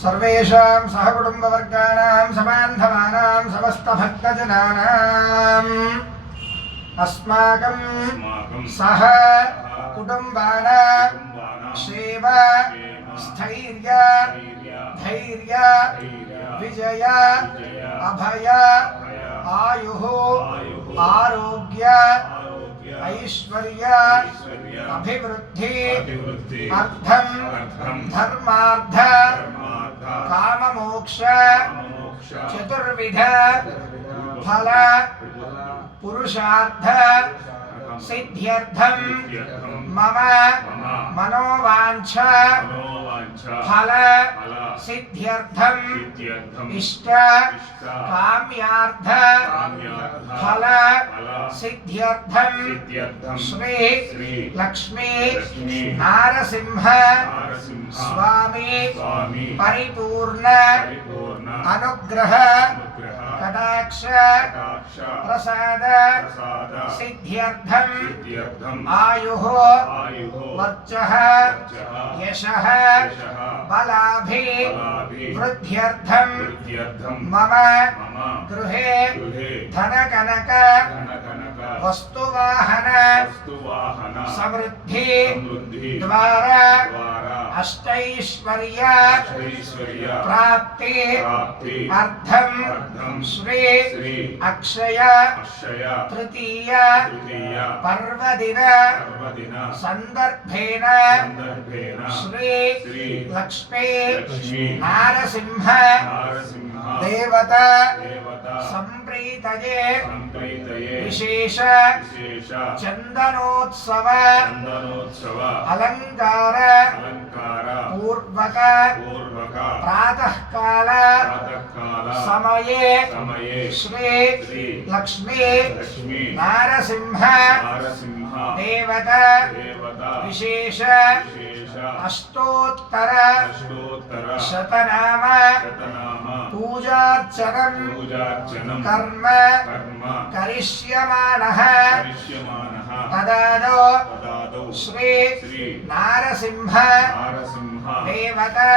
सर्वेषां सहकुटुम्बवर्गाणां सबान्धवानां समस्तभक्तजनानाम् अस्माकं सह कुटुम्बानां सेवा स्थैर्य धैर्य विजय अभय आयुः आरोग्य ऐश्वर्य अभिवृद्धि अर्थं धर्मार्थ काममोक्ष चतुर्विध फल पुरुषार्थ सिद्ध्यर्थं मम मनोवांछा फल सिद्ध्यर्थं इष्ट काम्यार्थ फल सिद्ध्यर्थं श्री लक्ष्मी नारसिंह स्वामी परिपूर्ण अनुग्रह कटाक्ष प्रसाद सिद्ध्यर्थं आयुः वर्चः यशः बलाभि वृद्ध्यर्थं मम गृहे धनकनक वस्तुवाहन समृद्धि द्वारा अष्टैश्वर्य प्राप्ति अर्थं श्री अक्षय तृतीय पर्वदिन संदर्भेन श्री लक्ष्मी नारसिंह देवता संप्रीतये विशेष चंदनोत्सव अलंकार पूर्वक प्रातःकाल समये श्री लक्ष्मी नारसिंह देवता विशेष अष्टोत्तर शतनाम पूजार्चनं कर्म करिष्यमाणः तदादौ श्री नारसिंह देवता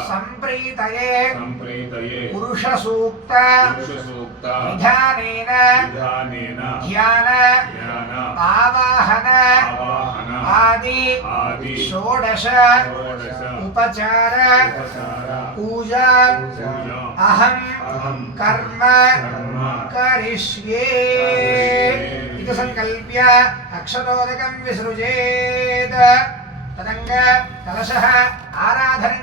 संप्रीतये पुरुष सूक्त विधानेन ध्यान आवाहन आदि षोडश उपचार पूजा अहं कर्म करिष्ये इति संकल्प्य अक्षतोदकं विसृजेत् तदंग कलशः आराधनं